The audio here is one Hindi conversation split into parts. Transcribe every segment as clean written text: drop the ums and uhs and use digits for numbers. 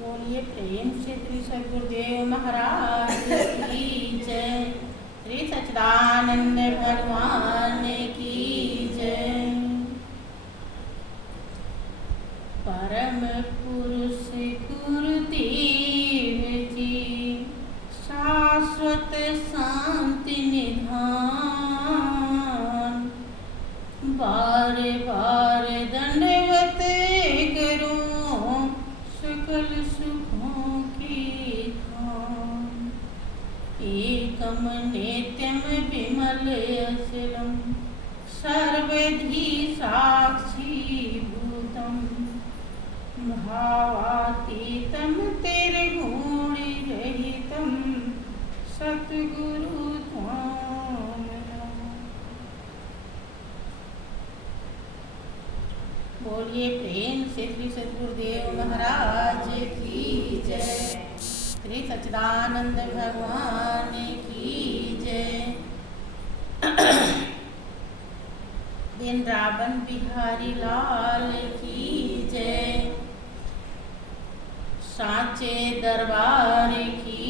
बोलिए प्रेम से श्री सद्गुरुदेव महाराज की जय। श्री सच्चिदानंद भगवान की जय। परम पुरुष गुरुदेव जी शाश्वत शांति निधान, बार बार दंडवत करूं सकल सुखों की खान। एकम नित्यम विमल अचलम सर्वधि साक्षी भूतम, भावातीतम निर्गुण रहितम सतगुरु त्वां नमः। बोलिए प्रेम से श्री सद्गुरुदेव महाराज की जय। श्री सच्चिदानंद भगवान की जय। वृंदावन बिहारी लाल की जय। साचे दरबार की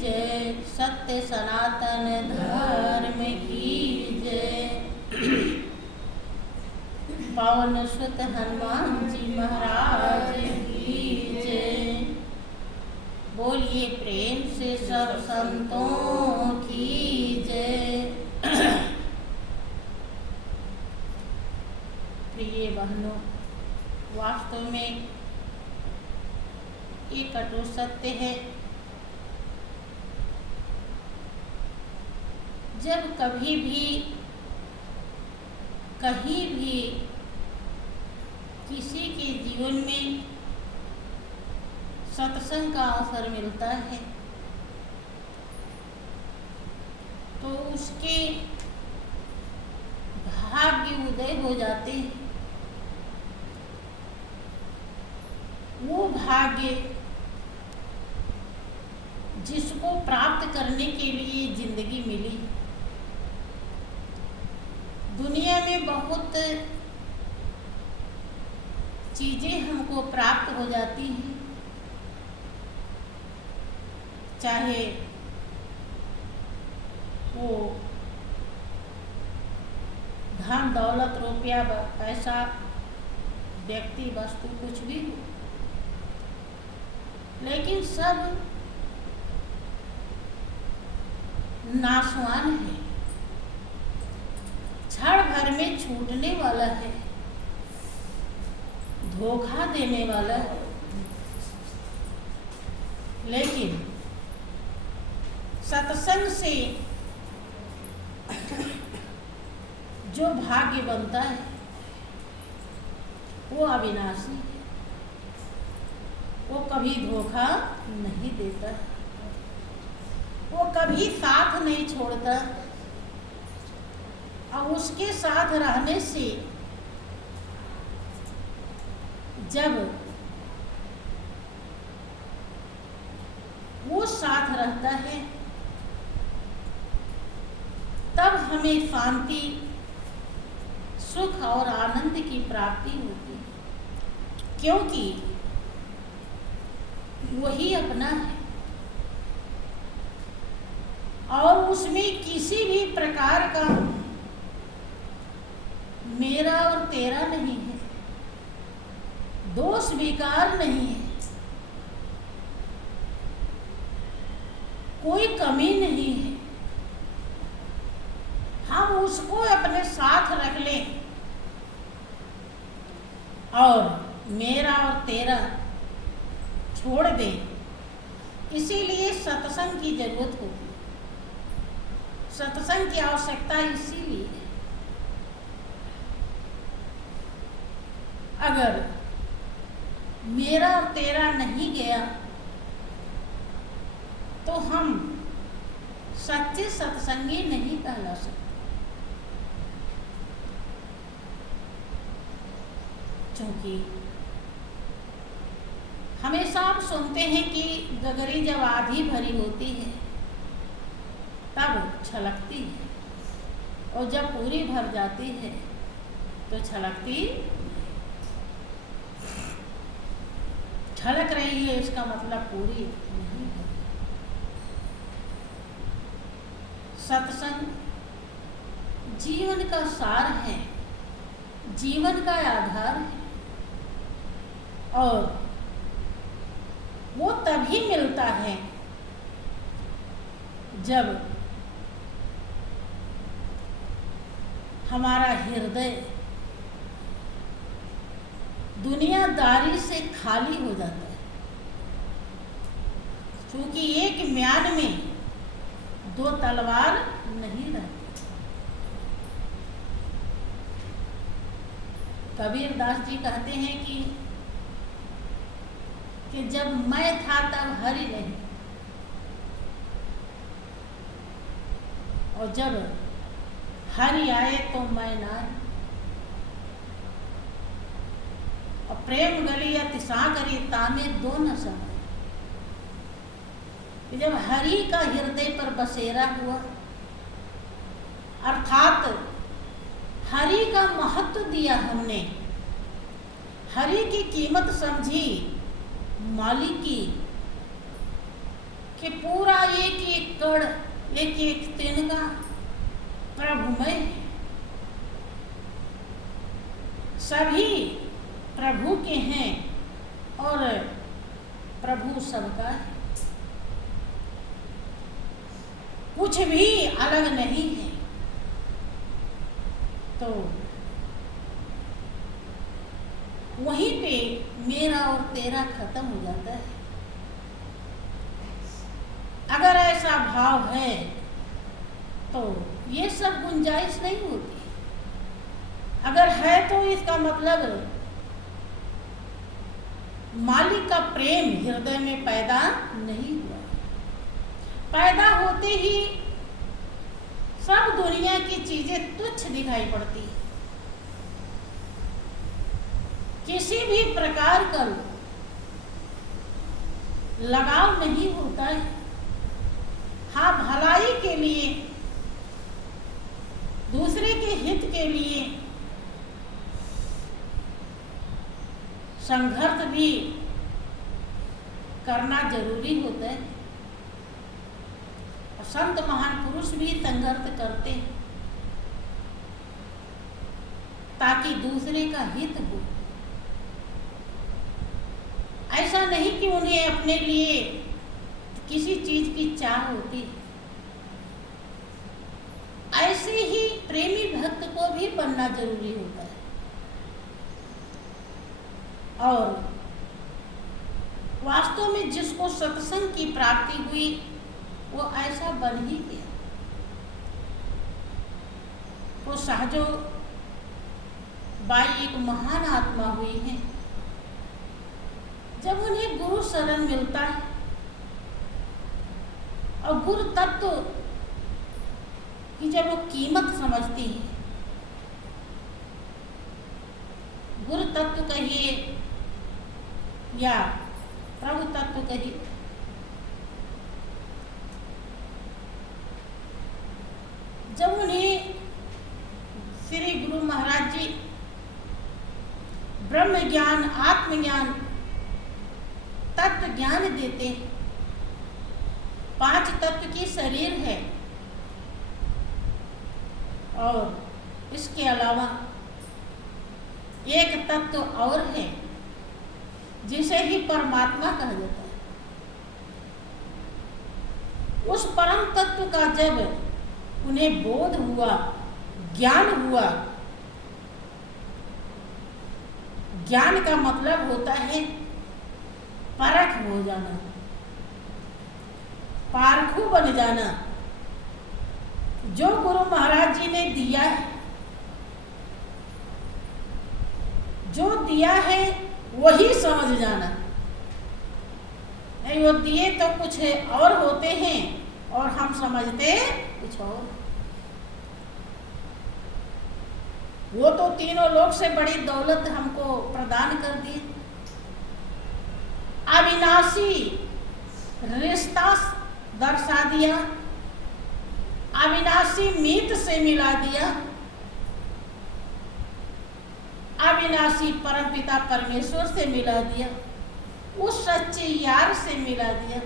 जय। सत्य सनातन धर्म की जय। पवन सुत हनुमान जी महाराज की जय। बोलिए प्रेम से सब संतों की जय। प्रिय बहनों, वास्तव में ये कटु सत्य है। जब कभी भी कहीं भी किसी के जीवन में सत्संग का अवसर मिलता है तो उसके भाग्य उदय हो जाते हैं। वो भाग्य जिसको प्राप्त करने के लिए जिंदगी मिली। दुनिया में बहुत चीजें हमको प्राप्त हो जाती हैं, चाहे वो धन दौलत रुपया पैसा व्यक्ति वस्तु कुछ भी हो, लेकिन सब नाशवान है, क्षण भर में छूटने वाला है, धोखा देने वाला है। लेकिन सत्संग से जो भाग्य बनता है वो अविनाशी है, वो कभी धोखा नहीं देता, वो कभी साथ नहीं छोड़ता। और उसके साथ रहने से जब वो साथ रहता है तब हमें शांति सुख और आनंद की प्राप्ति होती है, क्योंकि वही अपना है और उसमें किसी भी प्रकार का मेरा और तेरा नहीं है, दोष विकार नहीं है, कोई कमी नहीं है। हम उसको अपने साथ रख लें और मेरा और तेरा छोड़ दें, इसीलिए सत्संग की जरूरत होती है। सत्संग की आवश्यकता इसीलिए है। अगर मेरा और तेरा नहीं गया तो हम सच्चे सत्संगी नहीं कहला सकते, क्योंकि हमेशा आप सुनते हैं कि गगरी जब आधी भरी होती है तब छलकती है, और जब पूरी भर जाती है तो छलकती झलक रही है इसका मतलब पूरी नहीं है। सत्संग जीवन का सार है, जीवन का आधार है, और वो तभी मिलता है जब हमारा हृदय दुनियादारी से खाली हो जाता है। क्योंकि एक म्यान में दो तलवार नहीं रहती। कबीरदास जी कहते हैं कि जब मैं था तब हरि नहीं, और जब हरि आए तो मैं ना। और प्रेम गली अतिशा करी तामे दो न समय। कि जब हरि का हृदय पर बसेरा हुआ, अर्थात हरि का महत्व दिया हमने, हरि की कीमत समझी, मालिक की, कि पूरा एक एक कण, एक एक तिनका प्रभुमय है, सभी प्रभु के हैं और प्रभु सबका है, कुछ भी अलग नहीं है। तो वहीं पे मेरा और तेरा खत्म हो जाता है। अगर ऐसा भाव है तो ये सब गुंजाइश नहीं होती। अगर है तो इसका मतलब मालिक का प्रेम हृदय में पैदा नहीं हुआ। पैदा होते ही सब दुनिया की चीजें तुच्छ दिखाई पड़ती है। किसी भी प्रकार का लगाव नहीं होता है। हाँ, भलाई के लिए, दूसरे के हित के लिए संघर्ष भी करना जरूरी होता है। संत महान पुरुष भी संघर्ष करते हैं ताकि दूसरे का हित हो। ऐसा नहीं कि उन्हें अपने लिए किसी चीज की चाह होती। ऐसे ही प्रेमी भक्त को भी बनना जरूरी होता है। और वास्तव में जिसको सत्संग की प्राप्ति हुई वो ऐसा बन ही गया। वो सहजो बाई एक महान आत्मा हुई है। जब उन्हें गुरु शरण मिलता है और गुरु तत्व की जब वो कीमत समझती है, गुरु तत्व कहिए या प्रभु तत्व कहिए, जब उन्हें श्री गुरु महाराज जी ब्रह्म ज्ञान, आत्मज्ञान, तत्व ज्ञान देते, 5 तत्व की शरीर है और इसके अलावा एक तत्व और है जिसे ही परमात्मा कहा जाता है। उस परम तत्व का जब उन्हें बोध हुआ, ज्ञान हुआ, ज्ञान का मतलब होता है परख हो जाना, पारखू बन जाना। जो गुरु महाराज जी ने दिया है, जो दिया है वही समझ जाना। नहीं, वो दिए तो कुछ और होते हैं और हम समझते कुछ और। वो तो तीनों लोक से बड़ी दौलत हमको प्रदान कर दी, अविनाशी रिश्ता दर्शा दिया, अविनाशी मीत से मिला दिया, अविनाशी परमपिता परमेश्वर से मिला दिया। उस सच्चे यार से मिला दिया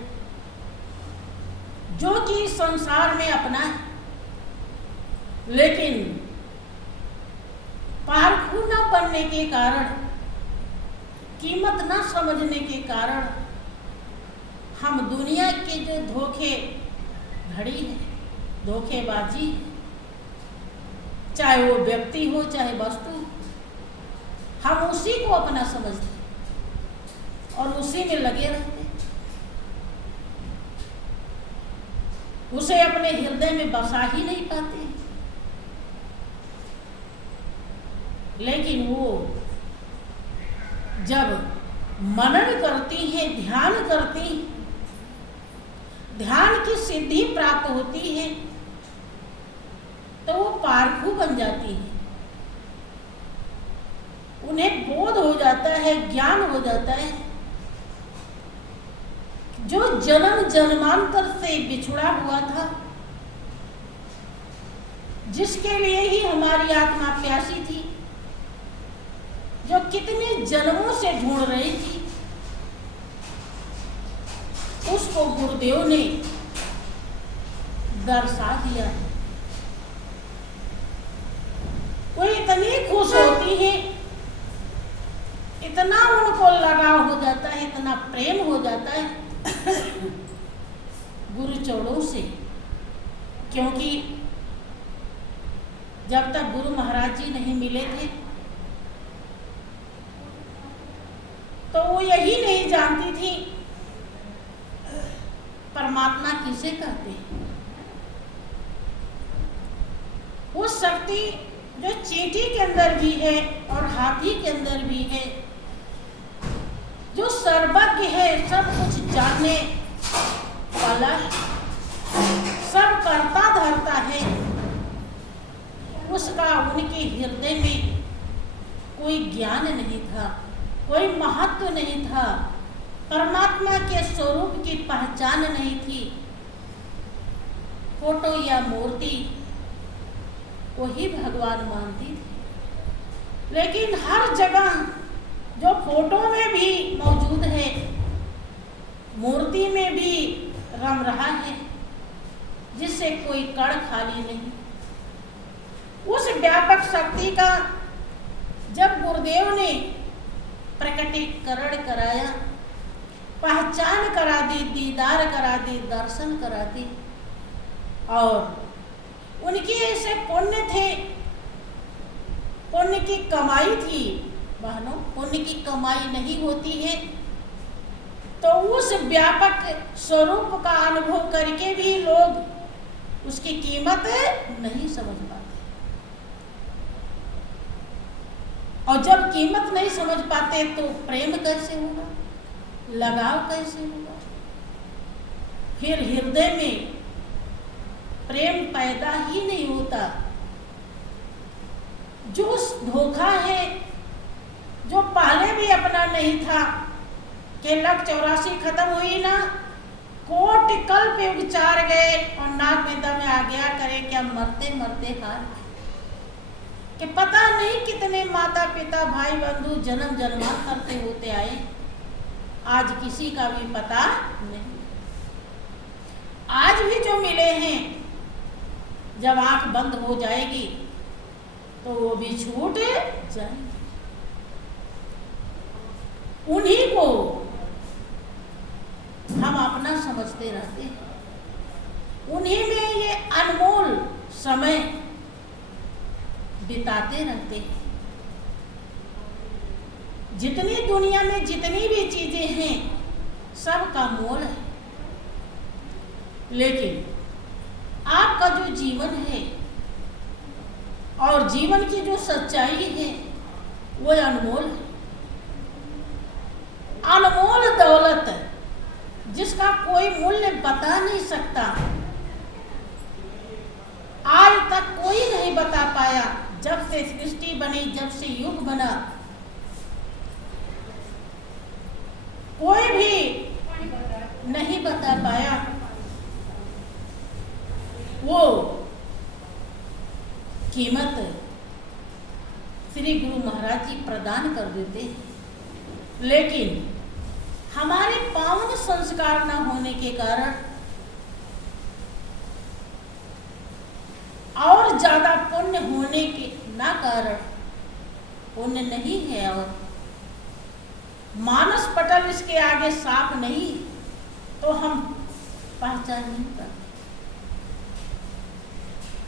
जो कि संसार में अपना है, लेकिन पारखू न बनने के कारण, कीमत न समझने के कारण हम दुनिया के जो धोखे घड़ी है, धोखेबाजी है, चाहे वो व्यक्ति हो चाहे वस्तु, हम उसी को अपना समझते और उसी में लगे रहते, उसे अपने हृदय में बसा ही नहीं पाते। लेकिन वो जब मनन करती हैं, ध्यान करती हैं, ध्यान की सिद्धि प्राप्त होती है, तो वो पारखू बन जाती है। उन्हें बोध हो जाता है, ज्ञान हो जाता है, जो जन्म जन्मांतर से बिछुड़ा हुआ था, जिसके लिए ही हमारी आत्मा प्यासी थी, जो कितने जन्मों से ढूंढ रही थी, उसको गुरुदेव ने दर्शा दिया है। वो इतनी खुश होती है, इतना उनको लगाव हो जाता है, इतना प्रेम हो जाता है गुरु चरणों से, क्योंकि जब तक गुरु महाराज जी नहीं मिले थे तो वो यही नहीं जानती थी परमात्मा किसे कहते हैं। वो शक्ति जो चींटी के अंदर भी है और हाथी के अंदर भी है, जो सर्वज्ञ है, सब कुछ जानने वाला है, सब करता धरता है, उसका उनके हृदय में कोई ज्ञान नहीं था, कोई महत्व नहीं था, परमात्मा के स्वरूप की पहचान नहीं थी। फोटो या मूर्ति वही भगवान मानती थी। लेकिन हर जगह जो फोटो में भी मौजूद है, मूर्ति में भी रम रहा है, जिससे कोई कण खाली नहीं। उस व्यापक शक्ति का जब गुरुदेव ने प्रकटीकरण कराया, पहचान करा दी, दीदार करा दी, दर्शन करा दी, और उनके ऐसे पुण्य थे, पुण्य की कमाई थी। बहनों, पुण्य की कमाई नहीं होती है तो उस व्यापक स्वरूप का अनुभव करके भी लोग उसकी कीमत नहीं समझ पाते, और जब कीमत नहीं समझ पाते तो प्रेम कैसे होगा, लगाव कैसे होगा, फिर हृदय में प्रेम पैदा ही नहीं होता। जो धोखा है, जो पहले भी अपना नहीं था, कि लक 84 खत्म हुई ना, कोटि कल्प उपचार गए और नाक में दम आ गया, करे क्या मरते मरते हार, कि पता नहीं कितने माता पिता भाई बंधु जन्म जन्मांतर से होते आए, आज किसी का भी पता नहीं। आज भी जो मिले हैं, जब आंख बंद हो जाएगी तो वो भी छूट जाएंगे। उन्हीं को हम अपना समझते रहते हैं, उन्हीं में ये अनमोल समय बिताते रहते हैं। जितनी दुनिया में जितनी भी चीजें हैं, सबका मोल है, लेकिन आपका जो जीवन है और जीवन की जो सच्चाई है वो अनमोल है। अनमोल दौलत जिसका कोई मूल्य बता नहीं सकता, आज तक कोई नहीं बता पाया। जब से सृष्टि बनी, जब से युग बना, कोई भी नहीं बता पाया। वो कीमत श्री गुरु महाराज जी प्रदान कर देते हैं, लेकिन हमारे पावन संस्कार न होने के कारण और ज्यादा पुण्य होने के ना कारण पुण्य नहीं है और मानस पटल इसके आगे साफ नहीं तो हम पहचान नहीं पाते।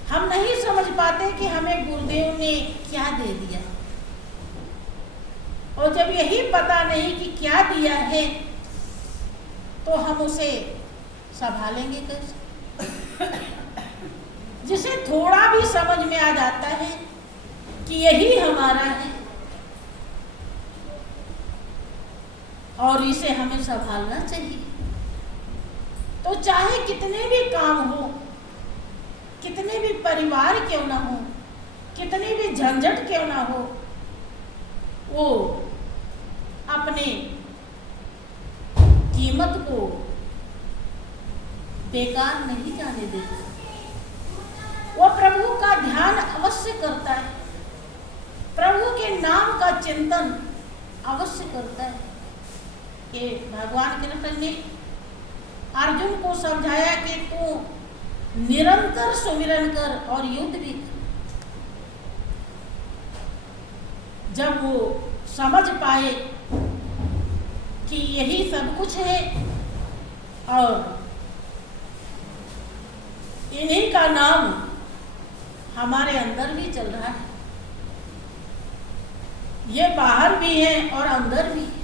हम नहीं समझ पाते कि हमें गुरुदेव ने क्या दे दिया, और जब यही पता नहीं कि क्या दिया है तो हम उसे संभालेंगे कैसे। जिसे थोड़ा भी समझ में आ जाता है कि यही हमारा है और इसे हमें संभालना चाहिए, तो चाहे कितने भी काम हो, कितने भी परिवार क्यों ना हो, कितनी भी झंझट क्यों ना हो, वो अपने कीमत को बेकार नहीं जाने देता। वो प्रभु का ध्यान अवश्य करता है, प्रभु के नाम का चिंतन अवश्य करता है। कि भगवान कृष्ण ने अर्जुन को समझाया कि तू निरंतर सुमिरन कर और युद्ध भी कर। जब वो समझ पाए कि यही सब कुछ है और इन्हीं का नाम हमारे अंदर भी चल रहा है, ये बाहर भी है और अंदर भी है।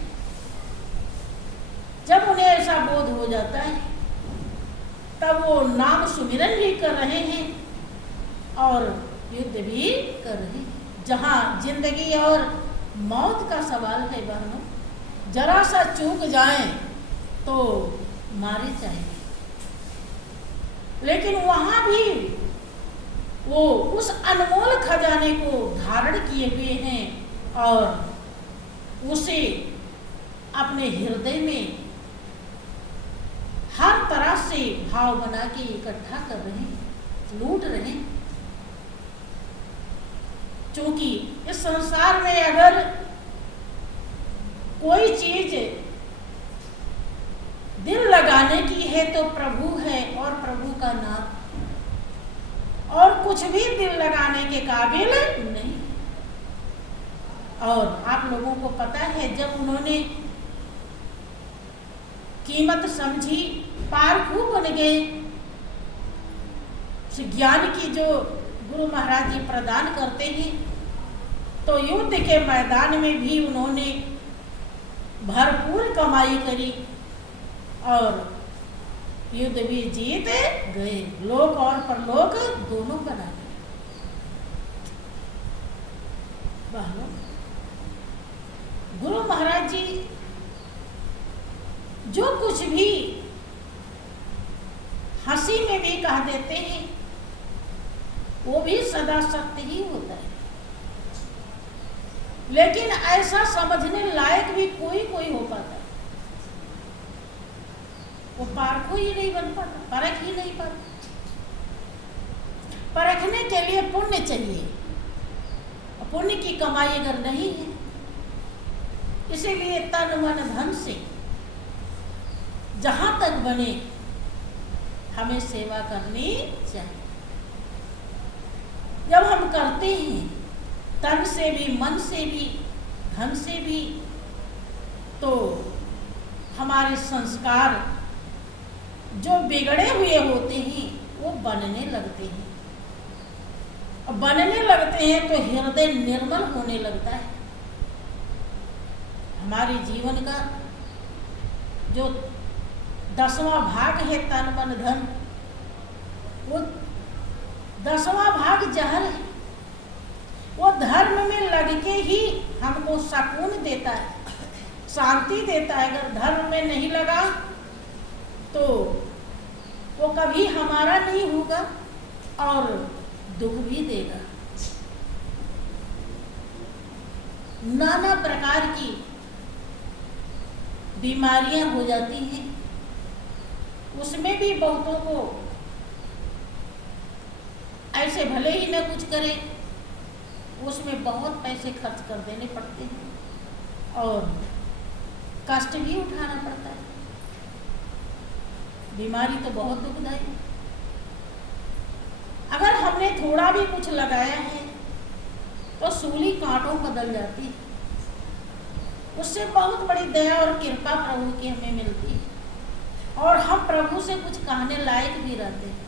जब उन्हें ऐसा बोध हो जाता है तब वो नाम सुमिरन भी कर रहे हैं और युद्ध भी कर रहे हैं। जहाँ जिंदगी और मौत का सवाल है बहनों, जरा सा चूक जाएं तो मारे जाएंगे, लेकिन वहां भी वो उस अनमोल खजाने को धारण किए हुए हैं और उसे अपने हृदय में हर तरह से भाव बना के इकट्ठा कर रहे हैं, लूट रहे हैं। क्योंकि इस संसार में अगर कोई चीज दिल लगाने की है तो प्रभु है और प्रभु का नाम, और कुछ भी दिल लगाने के काबिल नहीं। और आप लोगों को पता है जब उन्होंने कीमत समझी, पारखू बन गए, ज्ञान की जो गुरु महाराज जी प्रदान करते हैं, तो युद्ध के मैदान में भी उन्होंने भरपूर कमाई करी और युद्ध भी जीत गए, लोक और परलोक दोनों बना गए। गुरु महाराज जी जो कुछ भी हंसी में भी कह देते हैं वो भी सदा सत्य ही होता है, लेकिन ऐसा समझने लायक भी कोई कोई हो पाता है, वो पारखू ही नहीं बन पाता, परख ही नहीं पाता। परखने के लिए पुण्य चाहिए, पुण्य की कमाई अगर नहीं है, इसीलिए तन मन धन से जहां तक बने हमें सेवा करनी चाहिए। जब हम करते हैं तन से भी, मन से भी, धन से भी, तो हमारे संस्कार जो बिगड़े हुए होते हैं वो बनने लगते हैं, और बनने लगते हैं तो हृदय निर्मल होने लगता है। हमारे जीवन का जो 10वां भाग है तन मन धन, वो 10वां भाग जहर है। वो धर्म में लग के ही हमको सुकून देता है, शांति देता है। अगर धर्म में नहीं लगा तो वो कभी हमारा नहीं होगा और दुख भी देगा। नाना प्रकार की बीमारियां हो जाती हैं, उसमें भी बहुतों को ऐसे भले ही न कुछ करें, उसमें बहुत पैसे खर्च कर देने पड़ते हैं और कष्ट भी उठाना पड़ता है। बीमारी तो बहुत दुखदायी। अगर हमने थोड़ा भी कुछ लगाया है तो सूली कांटों बदल जाती है। उससे बहुत बड़ी दया और कृपा प्रभु की हमें मिलती है और हम प्रभु से कुछ कहने लायक भी रहते हैं।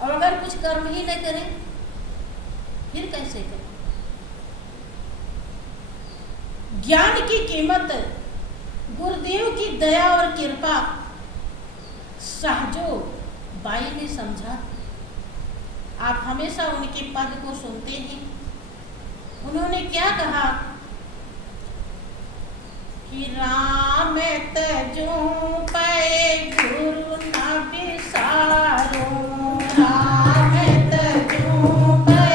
और अगर कुछ कर्म ही न करें फिर कैसे करें? ज्ञान की कीमत गुरुदेव की दया और कृपा सहजो बाई ने समझा। आप हमेशा उनके पद को सुनते हैं। उन्होंने क्या कहा कि राम तजू पे गुरु न बिसारो, राम तजू पे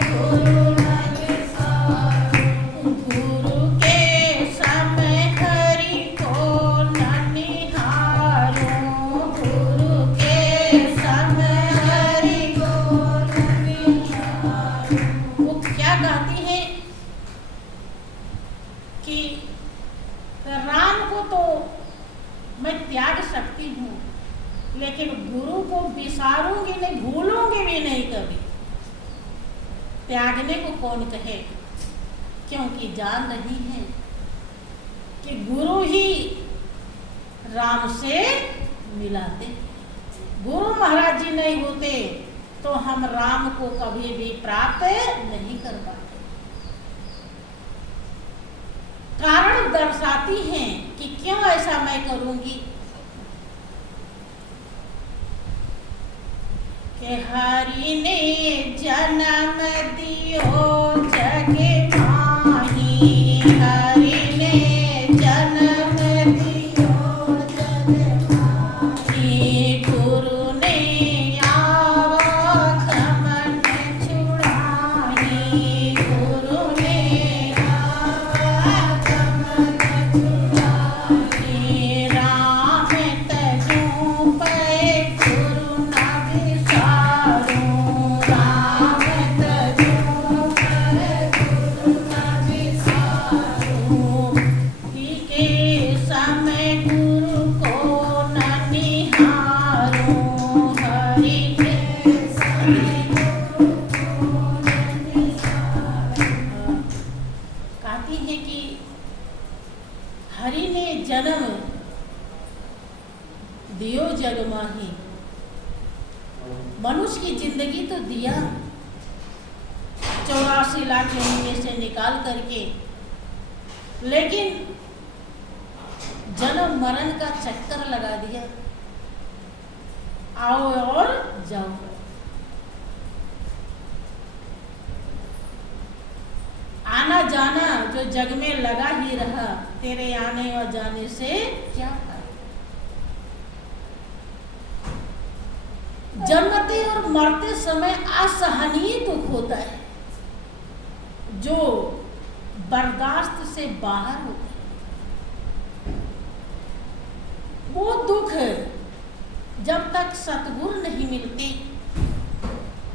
गुरु न बिसारो, गुरु के समय हरि को न निहारो, गुरु के समय हरि को न निहारो। वो क्या कहती है कि राम को तो मैं त्याग सकती हूँ, लेकिन गुरु को बिसारूंगी नहीं, भूलूंगी भी नहीं कभी। त्यागने को कौन कहे, क्योंकि जान रही है कि गुरु ही राम से मिलाते। गुरु महाराज जी नहीं होते तो हम राम को कभी भी प्राप्त नहीं कर पाते। कारण दर्शाती हैं कि क्यों ऐसा मैं करूंगी कि हरि ने जन्म दियो जग माही, हरि ने जन्म दियो जग माही, गुरु ने आवत मन छुड़ाही, गुरु ने आवत मन छुड़ाही, राम तजू पे गुरु न बिसारो, राम तजू पे गुरु न बिसारो, के समय गुरु को न निहारो, हरि के समय गुरु को न निहारो। कहती है कि हरि ने जन्म दियो जग माही। मनुष्य की जिंदगी तो दिया 84 लाख में से निकाल करके, लेकिन जन्म मरण का चक्कर लगा दिया, आओ और जाओ। आना जाना जो जग में लगा ही रहा, तेरे आने और जाने से क्या फायदा। जन्मते और मरते समय असहनीय दुख होता है जो बर्दाश्त से बाहर होता है। वो दुख जब तक सतगुरु नहीं मिलते,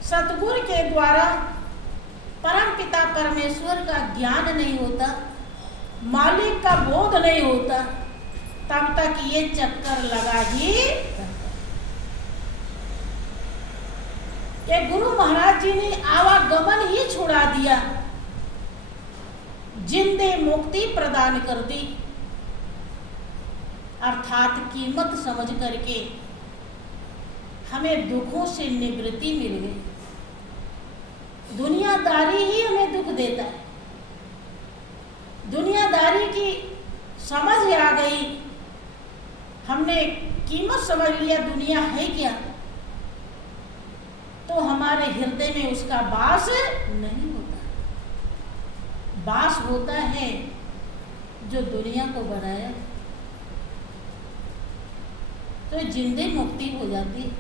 सतगुरु के द्वारा परम पिता परमेश्वर का ज्ञान नहीं होता, मालिक का बोध नहीं होता, तब तक ये चक्कर लगा ही कि गुरु महाराज जी ने आवागमन ही छुड़ा दिया, जिंदे मुक्ति प्रदान कर दी, अर्थात कीमत समझ करके हमें दुखों से निवृत्ति मिल गई। दुनियादारी ही हमें दुख देता है, दुनियादारी की समझ आ गई, हमने कीमत समझ लिया दुनिया है क्या, तो हमारे हृदय में उसका वास नहीं होता। वास होता है जो दुनिया को बनाया, तो जिंदे मुक्ति हो जाती है।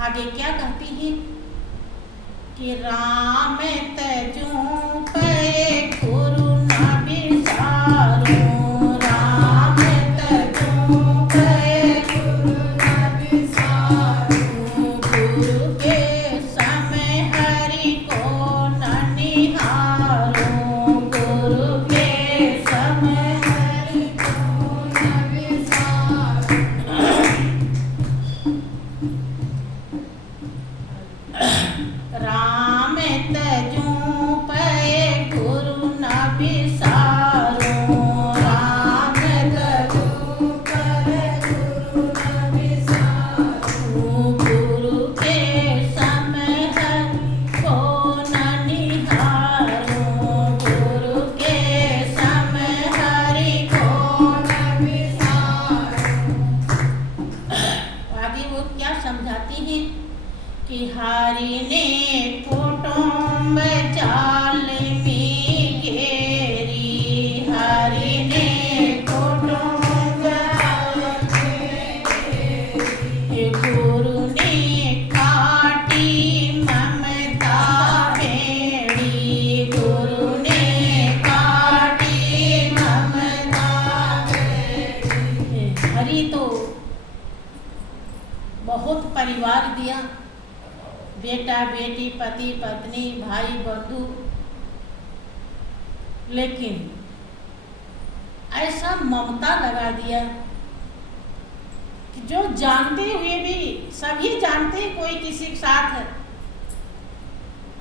आगे क्या कहती है कि राम तजू पे गुरु न बिसारो, राम तजू पे गुरु न बिसारो, गुरु के समय हरि को न निहारो, गुरु के समय परिवार दिया, बेटा बेटी, पति पत्नी, भाई बंधु, लेकिन ऐसा ममता लगा दिया कि जो जानते हुए भी, सभी जानते हैं कोई किसी के साथ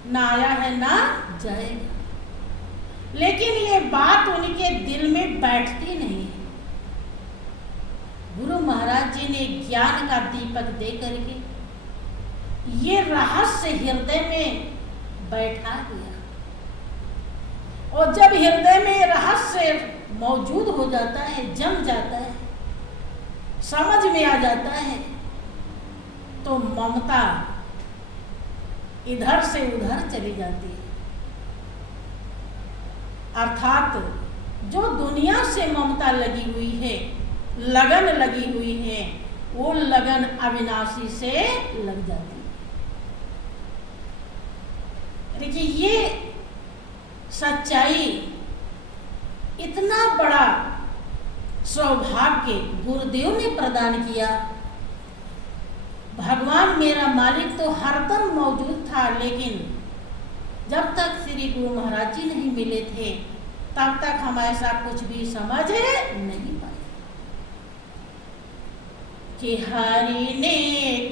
ना आया है ना जाएगा, लेकिन ये बात उनके दिल में बैठती नहीं है। गुरु महाराज जी ने ज्ञान का दीपक दे करके ये रहस्य हृदय में बैठा दिया, और जब हृदय में रहस्य मौजूद हो जाता है, जम जाता है, समझ में आ जाता है, तो ममता इधर से उधर चली जाती है। अर्थात जो दुनिया से ममता लगी हुई है, लगन लगी हुई है, वो लगन अविनाशी से लग जाती है। देखिए, ये सच्चाई, इतना बड़ा सौभाग्य गुरुदेव ने प्रदान किया। भगवान मेरा मालिक तो हरदम मौजूद था, लेकिन जब तक श्री गुरु महाराज जी नहीं मिले थे, तब तक हम ऐसा कुछ भी समझ नहीं पाए कि हरि ने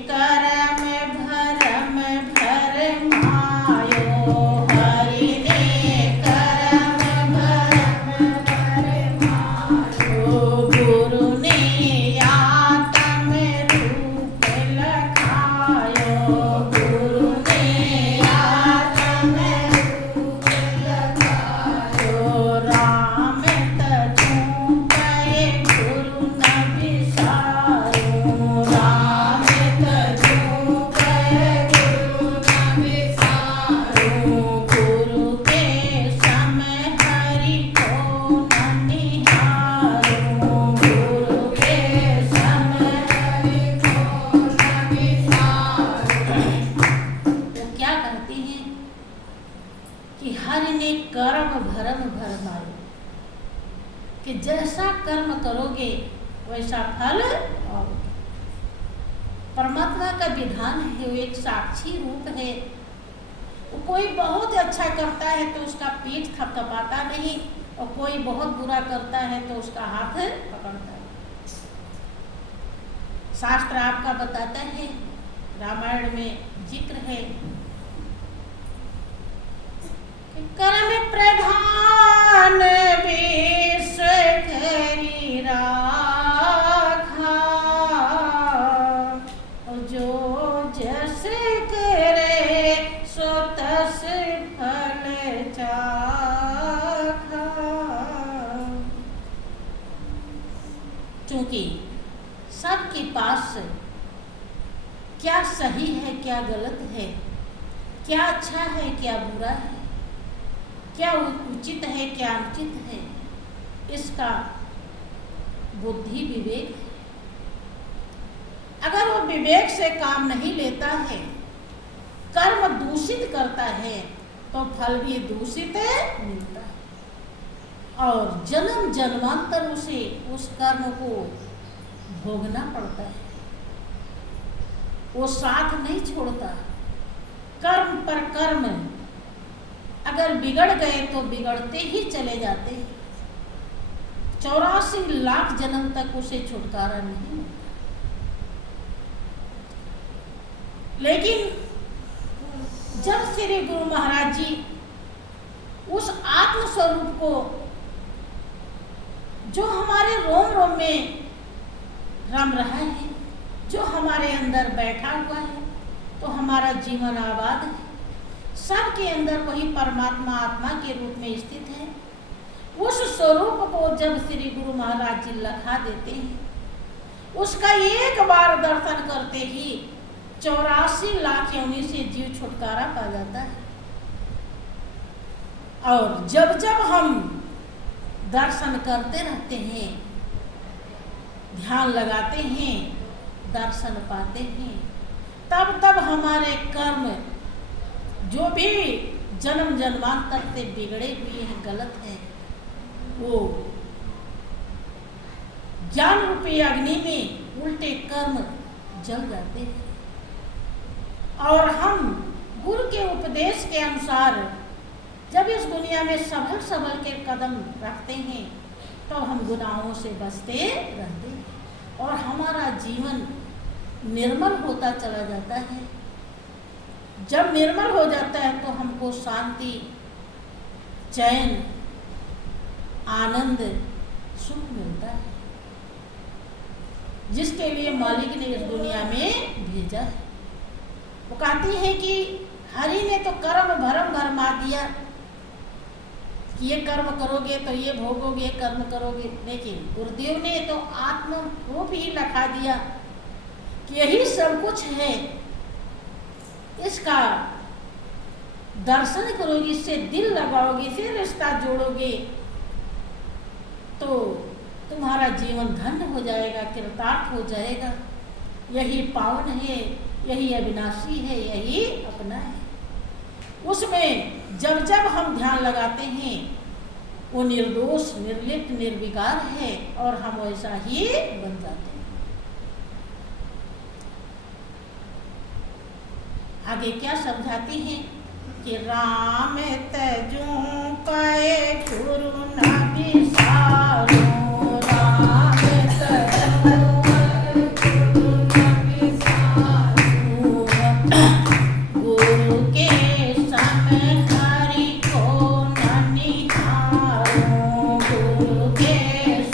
करम भरम भरमायो, हरि ने करम भरम भरमायो, गुरु ने आत्म रूप लखायो, गुरु ने आत्म रूप लखायो, राम तजू कहे गुरु न बिसायो, राम तजू कहे गुरु न बिसायो, गुरु के सम हरि को न निहारो, गुरु के सम हरि को न बिसारो। वो क्या कहती हैं कि हरि ने कर्म भरम भरमायो, कि जैसा कर्म करोगे वैसा फल पाओगे। परमात्मा का विधान है, वो एक साक्षी रूप है। वो कोई बहुत अच्छा करता है तो उसका पीठ थपथपाता नहीं, और कोई बहुत बुरा करता है तो उसका हाथ पकड़ता है। शास्त्र आपका बताता है, रामायण में जिक्र है कि कर्म प्रधान विश्व करी राखा, और जो जस करे सो तस फल चाखा। चूंकि सबके पास क्या सही है, क्या गलत है, क्या अच्छा है, क्या बुरा है, क्या उचित है, क्या अनुचित है, इसका बुद्धि विवेक है। अगर वो विवेक से काम नहीं लेता है, कर्म दूषित करता है, तो फल भी दूषित मिलता है, और जन्म जन्मांतर उसे उस कर्म को भोगना पड़ता है। वो साथ नहीं छोड़ता। कर्म पर कर्म अगर बिगड़ गए तो बिगड़ते ही चले जाते हैं। 84 लाख जन्म तक उसे छुटकारा नहीं मिलता। लेकिन जब श्री गुरु महाराज जी उस आत्म स्वरूप को, जो हमारे रोम रोम में रम रहा है, जो हमारे अंदर बैठा हुआ है, तो हमारा जीवन आबाद है। सबके अंदर वही परमात्मा आत्मा के रूप में स्थित है। उस स्वरूप को जब श्री गुरु महाराज जी लखा देते हैं, उसका एक बार दर्शन करते ही 84 लाख योनि से जीव छुटकारा पा जाता है। और जब जब हम दर्शन करते रहते हैं, ध्यान लगाते हैं, दर्शन पाते हैं, तब तब हमारे कर्म जो भी जन्म जन्मांतर से बिगड़े हुए हैं, गलत है, वो ज्ञान रूपी अग्नि में उल्टे कर्म जल जाते हैं। और हम गुरु के उपदेश के अनुसार जब इस दुनिया में सबल सबल के कदम रखते हैं तो हम गुनाहों से बचते रहते हैं और हमारा जीवन निर्मल होता चला जाता है। जब निर्मल हो जाता है तो हमको शांति, चैन, आनंद, सुख मिलता है, जिसके लिए मालिक ने इस दुनिया में भेजा है। वो कहती है कि हरि ने तो कर्म भरम भरमा दिया कि ये कर्म करोगे तो ये भोगोगे, कर्म करोगे, लेकिन गुरुदेव ने तो आत्म रूप ही लखा दिया कि यही सब कुछ है, इसका दर्शन करोगे, इससे दिल लगाओगे, फिर रिश्ता जोड़ोगे तो तुम्हारा जीवन धन्य हो जाएगा, कृतार्थ हो जाएगा। यही पावन है, यही अविनाशी है, यही अपना है। उसमें जब जब हम ध्यान लगाते हैं वो निर्दोष, निर्लिप्त, निर्विकार है और हम वैसा ही बन जाते हैं। आगे क्या समझाती हैं कि राम तजू कहे गुरु न बिसारो,